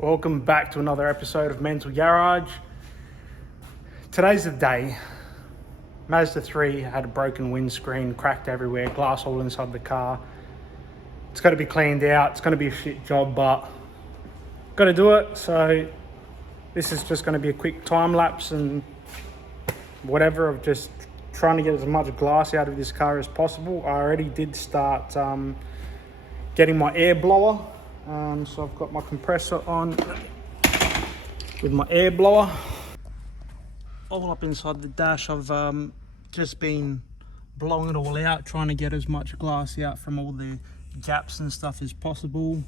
Welcome back to another episode of Mental Garage. Today's the day. Mazda 3 had a broken windscreen, cracked everywhere, glass all inside the car. It's got to be cleaned out. It's going to be a shit job, but got to do it. So this is just going to be a quick time lapse and whatever of just trying to get as much glass out of this car as possible. I already did start getting my air blower. So I've got my compressor on with my air blower. All up inside the dash, I've just been blowing it all out, trying to get as much glass out from all the gaps and stuff as possible.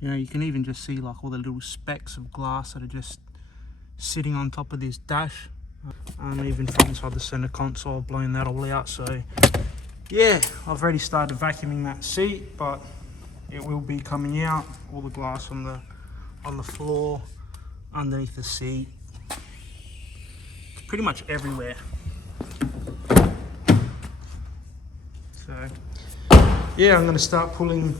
You know, you can even just see like all the little specks of glass that are just sitting on top of this dash. Even from inside the center console, blowing that all out. So yeah, I've already started vacuuming that seat, but it will be coming out. All the glass on the floor, underneath the seat, pretty much everywhere. So yeah, I'm going to start pulling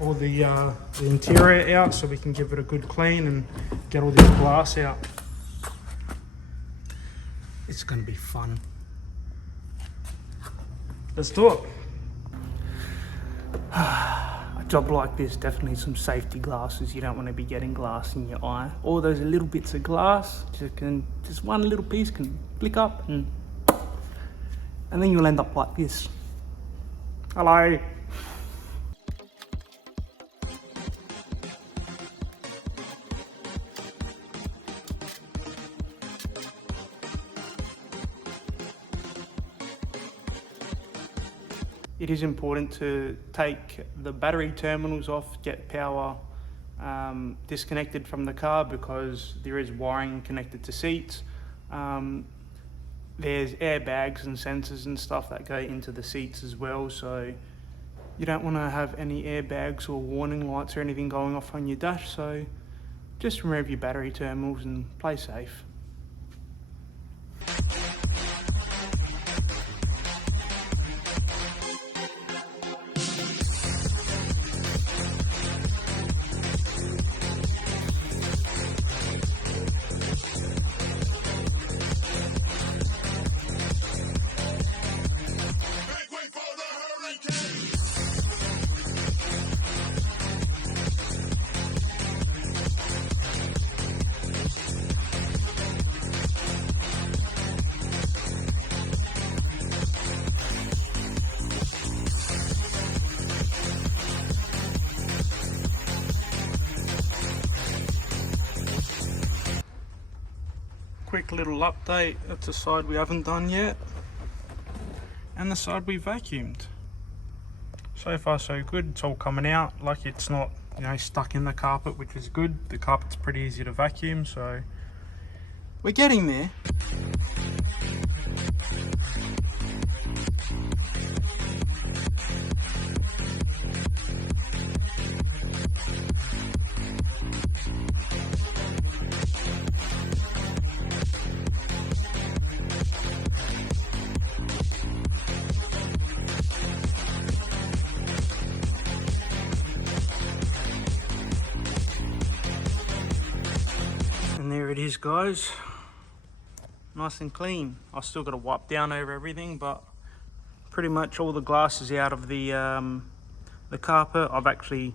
all the interior out so we can give it a good clean and get all this glass out. It's going to be fun. Let's do it. A job like this definitely needs some safety glasses. You don't want to be getting glass in your eye. All those little bits of glass, just one little piece can flick up and then you'll end up like this. Hello. It is important to take the battery terminals off, get power disconnected from the car because there is wiring connected to seats. There's airbags and sensors and stuff that go into the seats as well, so you don't want to have any airbags or warning lights or anything going off on your dash, so just remove your battery terminals and play safe. Quick little update, that's the side we haven't done yet and the side we vacuumed. So far so good, it's all coming out, like it's not, you know, stuck in the carpet, which is good. The carpet's pretty easy to vacuum, so we're getting there. And there it is, guys, nice and clean. I've still got to wipe down over everything, but pretty much all the glass is out of the carpet. I've actually,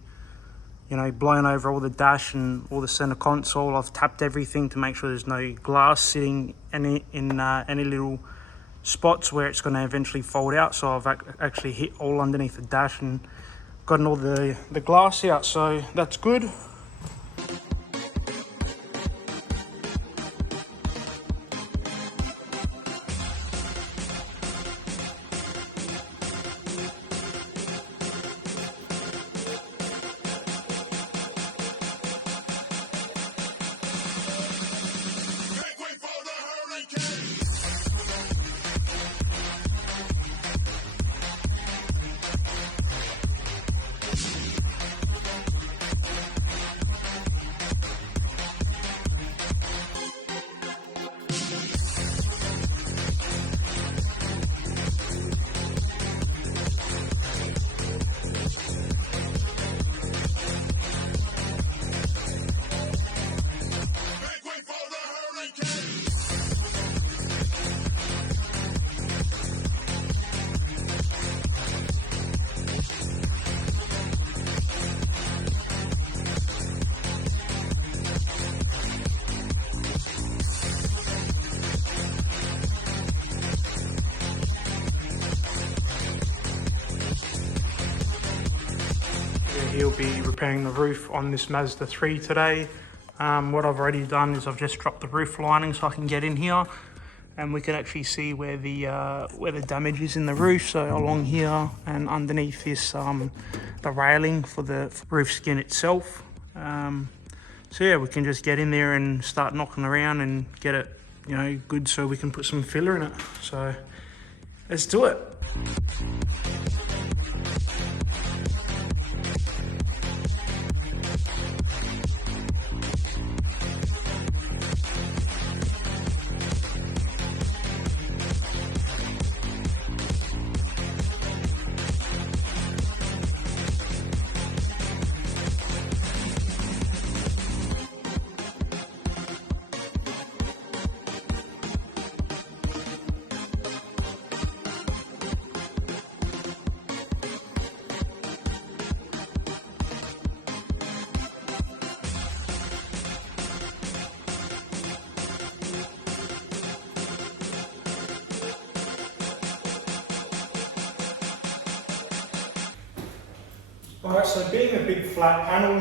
you know, blown over all the dash and all the center console. I've tapped everything to make sure there's no glass sitting in any little spots where it's going to eventually fold out. So I've actually hit all underneath the dash and gotten all the glass out, so that's good. be repairing the roof on this Mazda 3 today. What I've already done is I've just dropped the roof lining so I can get in here and we can actually see where the damage is in the roof. So along here and underneath this, the railing for the roof skin itself. So yeah, we can just get in there and start knocking around and get it, good so we can put some filler in it. So let's do it. Alright, so being a big flat panel,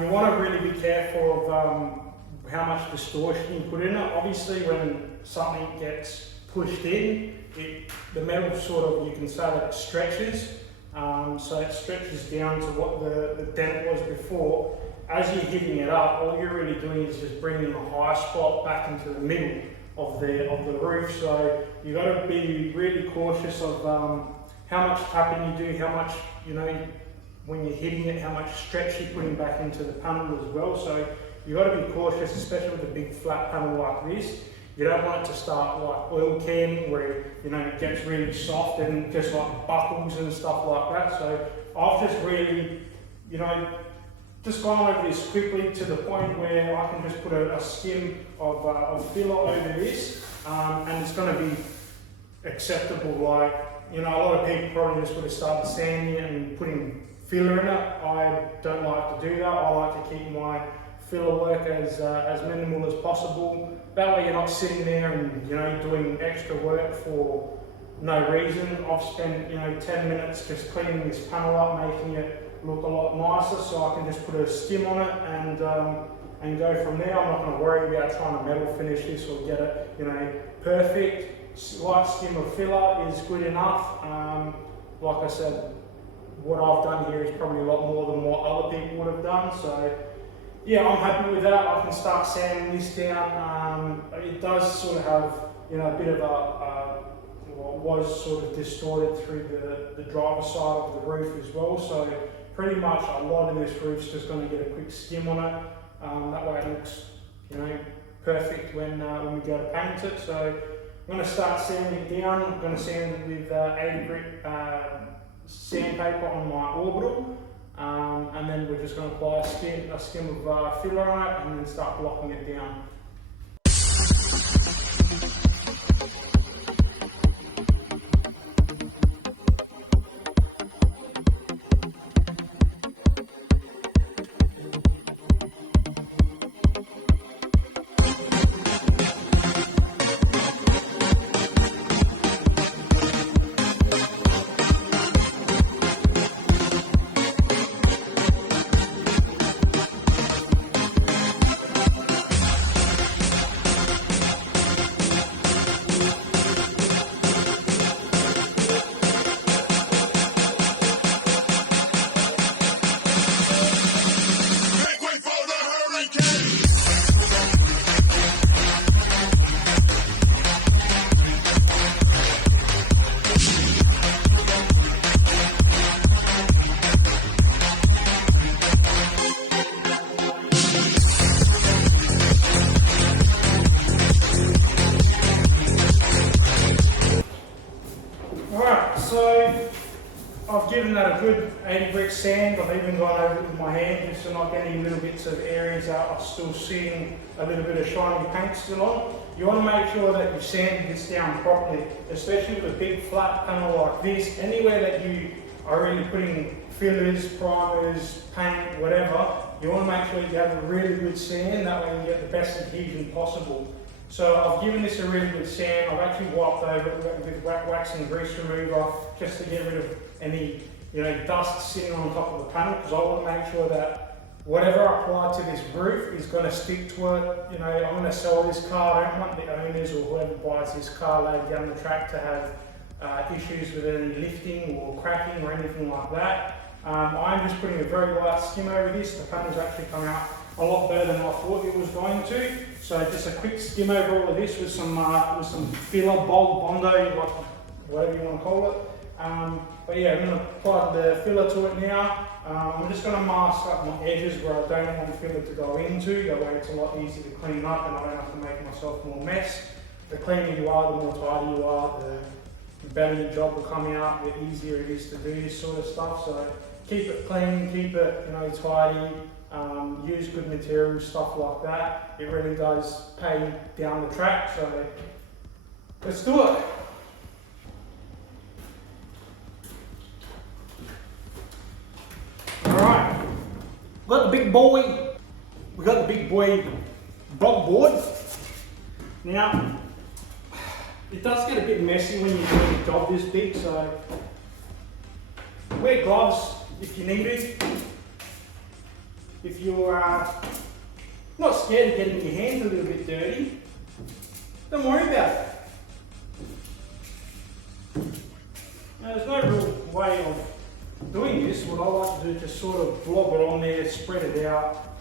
you want to really be careful of how much distortion you put in it. Obviously when something gets pushed in, the metal sort of, you can say that it stretches. So it stretches down to what the dent was before. As you're hitting it up, all you're really doing is just bringing the high spot back into the middle of the roof. So you've got to be really cautious of how much tapping you do, how much, when you're hitting it, how much stretch you're putting back into the panel as well. So you've got to be cautious, especially with a big flat panel like this. You don't want it to start like oil can where it gets really soft and just like buckles and stuff like that. So I've just really, just gone over this quickly to the point where I can just put a skim of filler over this, and it's going to be acceptable. Like, a lot of people probably just would have started sanding it and putting filler in it. I don't like to do that. I like to keep my filler work as minimal as possible. That way you're not sitting there and doing extra work for no reason. I've spent 10 minutes just cleaning this panel up, making it look a lot nicer, so I can just put a skim on it and go from there. I'm not going to worry about trying to metal finish this or get it perfect. Light skim of filler is good enough. Like I said, what I've done here is probably a lot more than what other people would have done. So yeah, I'm happy with that. I can start sanding this down. It does sort of have a bit of what was sort of distorted through the driver's side of the roof as well. So pretty much a lot of this roof's just going to get a quick skim on it. That way it looks perfect when we go to paint it. So I'm going to start sanding it down. I'm going to sand it with 80 grit sandpaper on my orbital, and then we're just going to apply a skim of filler on it and then start blocking it down. I've given that a good 80 grit sand. I've even gone over it with my hand just to knock any little bits of areas out. I'm still seeing a little bit of shiny paint still on. You want to make sure that you sand this down properly, especially with a big flat panel like this. Anywhere that you are really putting fillers, primers, paint, whatever, you want to make sure you have a really good sand. That way you get the best adhesion possible. So I've given this a really good sand. I've actually wiped over it with wax and grease remover just to get rid of any dust sitting on top of the panel, because I want to make sure that whatever I apply to this roof is going to stick to it. I'm going to sell this car. I don't want the owners or whoever buys this car later down the track to have issues with any lifting or cracking or anything like that. I'm just putting a very light skim over this. The panel's actually come out a lot better than I thought it was going to. So just a quick skim over all of this with some filler, Bondo, like whatever you want to call it. But yeah, I'm going to apply the filler to it now. I'm just going to mask up my edges where I don't want the filler to go into. That way it's a lot easier to clean up and I don't have to make myself more mess. The cleaner you are, the more tidy you are, the better your job will come out, the easier it is to do this sort of stuff. So keep it clean, keep it tidy, use good materials, stuff like that. It really does pay down the track. So let's do it. Alright, we got the big boy block board. Now, it does get a bit messy when you're doing a job this big, so wear gloves if you need it. If you're not scared of getting your hands a little bit dirty, don't worry about it. Now, there's no real way of doing this. What I like to do is just sort of blob it on there, spread it out,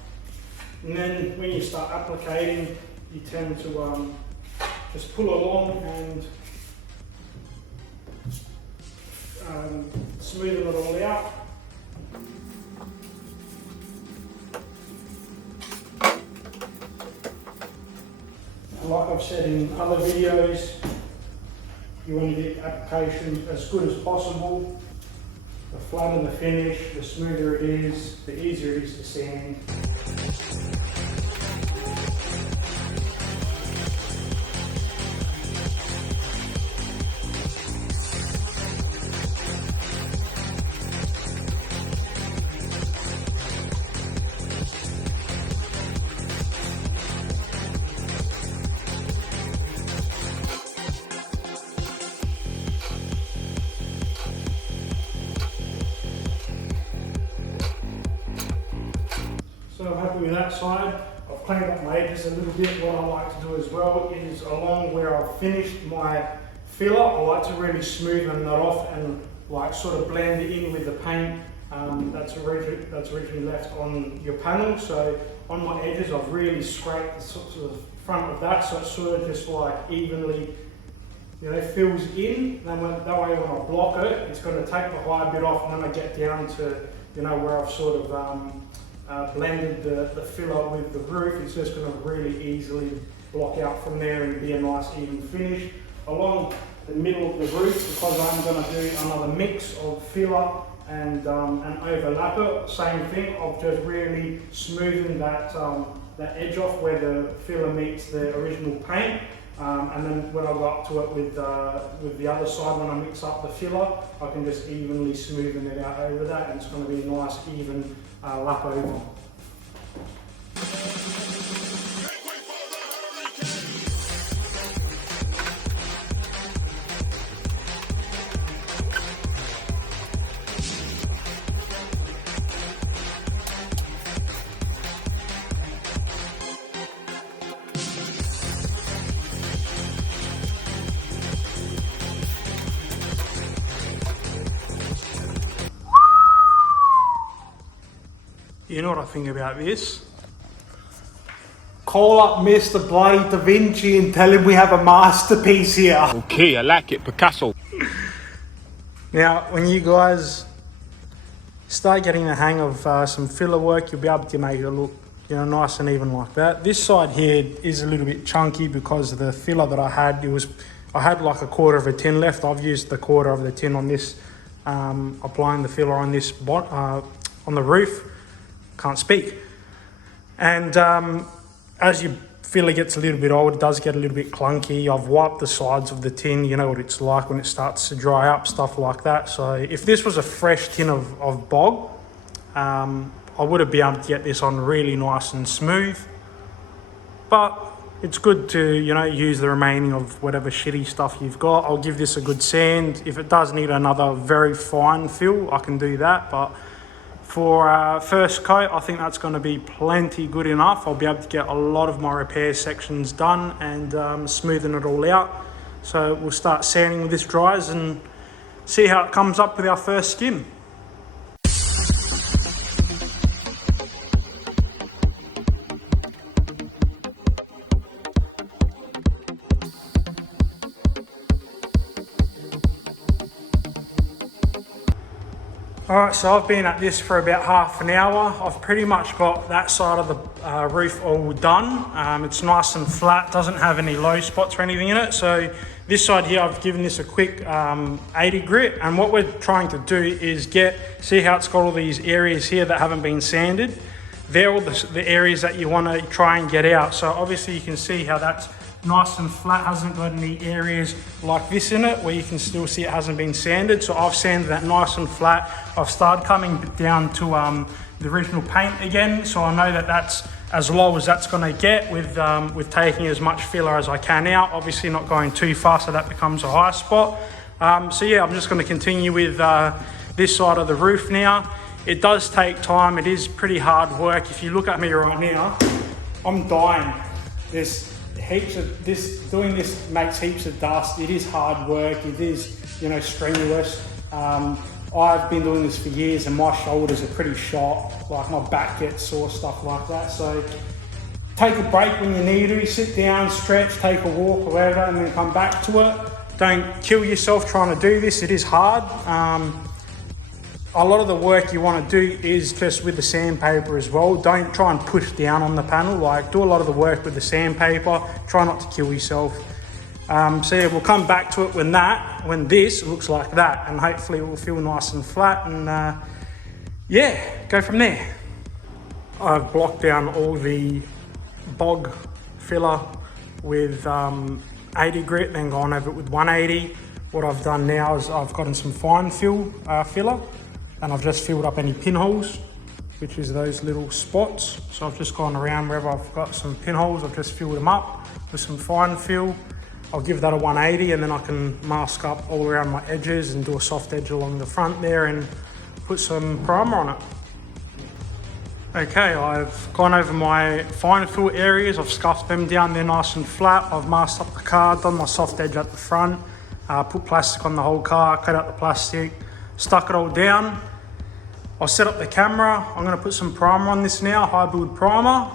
and then when you start applicating, you tend to just pull along and smoothen it all out. And like I've said in other videos, you want to get application as good as possible. The flatter the finish, the smoother it is, the easier it is to sand. So I'm happy with that side. I've cleaned up my edges a little bit. What I like to do as well is along where I've finished my filler, I like to really smoothen that off and like sort of blend it in with the paint that's originally left on your panel. So on my edges I've really scraped the sort of front of that, so it's sort of just like evenly fills in. That way when I block it, it's going to take the high bit off, and when I get down to where I've sort of blended the filler with the roof, it's just going to really easily block out from there and be a nice even finish. Along the middle of the roof, because I'm going to do another mix of filler and overlap it, same thing, I've just really smoothened that edge off where the filler meets the original paint. And then when I go up to it with the other side, when I mix up the filler, I can just evenly smoothen it out over that, and it's going to be a nice even lap over. You know what I think about this? Call up Mr. Bloody Da Vinci and tell him we have a masterpiece here. Okay, I like it, Picasso. Now, when you guys start getting the hang of some filler work, you'll be able to make it look nice and even like that. This side here is a little bit chunky because of the filler that I had. I had like a quarter of a tin left. I've used the quarter of the tin on this, applying the filler on this on the roof. Can't speak. And as your filler gets a little bit old, it does get a little bit clunky. I've wiped the sides of the tin. You know what it's like when it starts to dry up, stuff like that. So if this was a fresh tin of bog, I would have been able to get this on really nice and smooth. But it's good to, you know, use the remaining of whatever shitty stuff you've got. I'll give this a good sand. If it does need another very fine fill, I can do that. But for first coat, I think that's going to be plenty good enough. I'll be able to get a lot of my repair sections done and smoothing it all out. So we'll start sanding with this dryers and see how it comes up with our first skim. Alright, so I've been at this for about half an hour. I've pretty much got that side of the roof all done. It's nice and flat, doesn't have any low spots or anything in it. So this side here, I've given this a quick 80 grit. And what we're trying to do is see how it's got all these areas here that haven't been sanded. They're all the areas that you want to try and get out. So obviously you can see how that's nice and flat, hasn't got any areas like this in it where you can still see it hasn't been sanded. So I've sanded that nice and flat. I've started coming down to the original paint again, so I know that that's as low as that's going to get with taking as much filler as I can out. Obviously not going too far, so that becomes a high spot. So yeah, I'm just going to continue with this side of the roof now. It does take time. It is pretty hard work. If you look at me right now, I'm dying. There's heaps of this, doing this makes heaps of dust. It is hard work. It is, you know, strenuous. I've been doing this for years and my shoulders are pretty shot. Like my back gets sore, stuff like that. So take a break when you need to, sit down, stretch, take a walk or whatever, and then come back to it. Don't kill yourself trying to do this. It is hard. A lot of the work you want to do is just with the sandpaper as well. Don't try and push down on the panel. Like, do a lot of the work with the sandpaper. Try not to kill yourself. So yeah, we'll come back to it when this looks like that, and hopefully it will feel nice and flat, and yeah, go from there. I've blocked down all the bog filler with 80 grit, then gone over it with 180. What I've done now is I've gotten some fine fill filler, and I've just filled up any pinholes, which is those little spots. So I've just gone around wherever I've got some pinholes, I've just filled them up with some fine fill. I'll give that a 180, and then I can mask up all around my edges and do a soft edge along the front there and put some primer on it. Okay, I've gone over my fine fill areas, I've scuffed them down, they're nice and flat. I've masked up the car, done my soft edge at the front, put plastic on the whole car, cut out the plastic, stuck it all down. I'll set up the camera. I'm going to put some primer on this now, high build primer,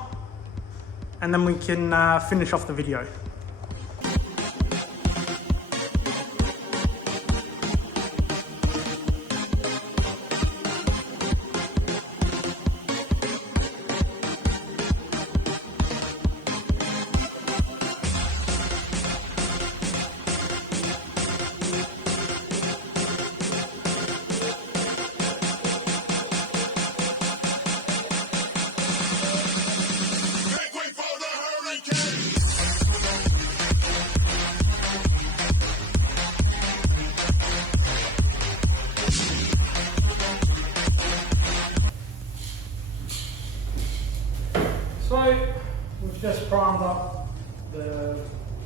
and then we can finish off the video. So we've just primed up the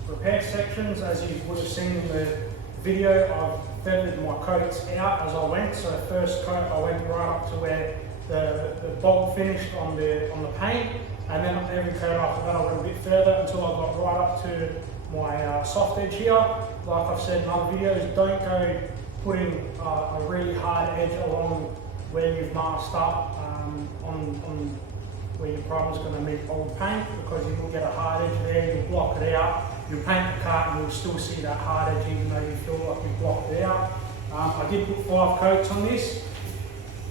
repair sections. As you would have seen in the video, I've feathered my coats out as I went. So first coat I went right up to where the bog finished on the paint, and then every coat after that I went a bit further until I got right up to my soft edge here. Like I've said in other videos, don't go putting a really hard edge along where you've masked up on where your primer's going to meet old paint, because you will get a hard edge there, you'll block it out, you'll paint the car and you'll still see that hard edge even though you feel like you've blocked it out. I did put 5 coats on this,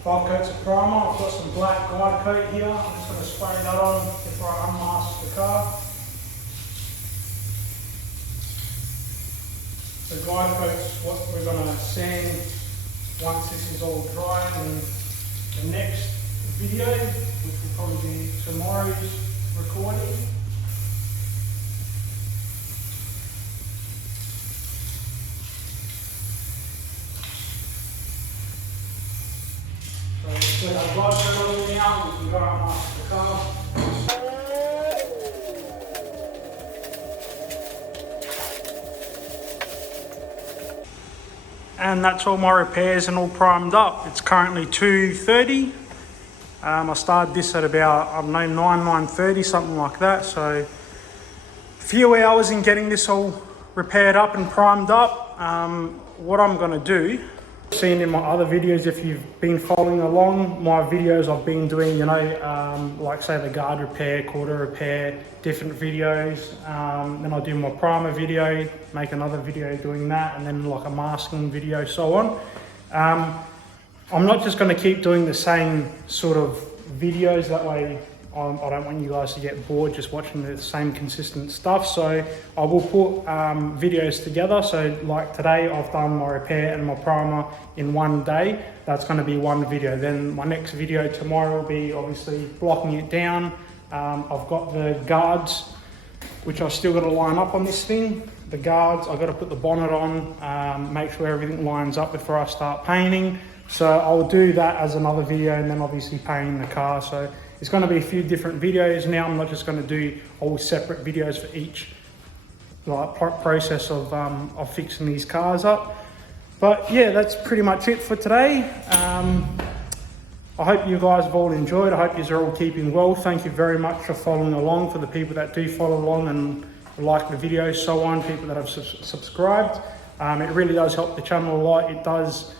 5 coats of primer. I've got some black guide coat here, I'm just going to spray that on before I unmask the car. The guide coat's what we're going to sand once this is all dry in the next video, which will probably be tomorrow's recording. So with our guide coat on now, we can go out and mask the car. and that's all my repairs and all primed up. It's currently 2:30. I started this at about, I don't know, 9:30, something like that. So a few hours in getting this all repaired up and primed up. What I'm going to do, seen in my other videos, if you've been following along my videos, I've been doing, you know, like say the guard repair, quarter repair, different videos. Then I'll do my primer video, make another video doing that, and then like a masking video, so on. I'm not just going to keep doing the same sort of videos, that way I don't want you guys to get bored just watching the same consistent stuff. So I will put videos together. So like today I've done my repair and my primer in one day. That's going to be one video. Then my next video tomorrow will be obviously blocking it down. I've got the guards, which I've still got to line up on this thing. The guards, I've got to put the bonnet on, make sure everything lines up before I start painting. So I'll do that as another video, and then obviously painting the car. So it's going to be a few different videos now. I'm not just going to do all separate videos for each like process of fixing these cars up. But yeah, that's pretty much it for today. I hope you guys have all enjoyed. I hope you're all keeping well. Thank you very much for following along, for the people that do follow along and like the videos, so on, people that have subscribed. It really does help the channel a lot. It does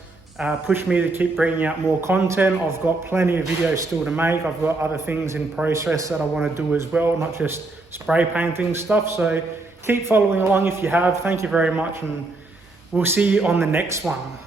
push me to keep bringing out more content. I've got plenty of videos still to make. I've got other things in process that I want to do as well, not just spray painting stuff. So keep following along if you have. Thank you very much, and we'll see you on the next one.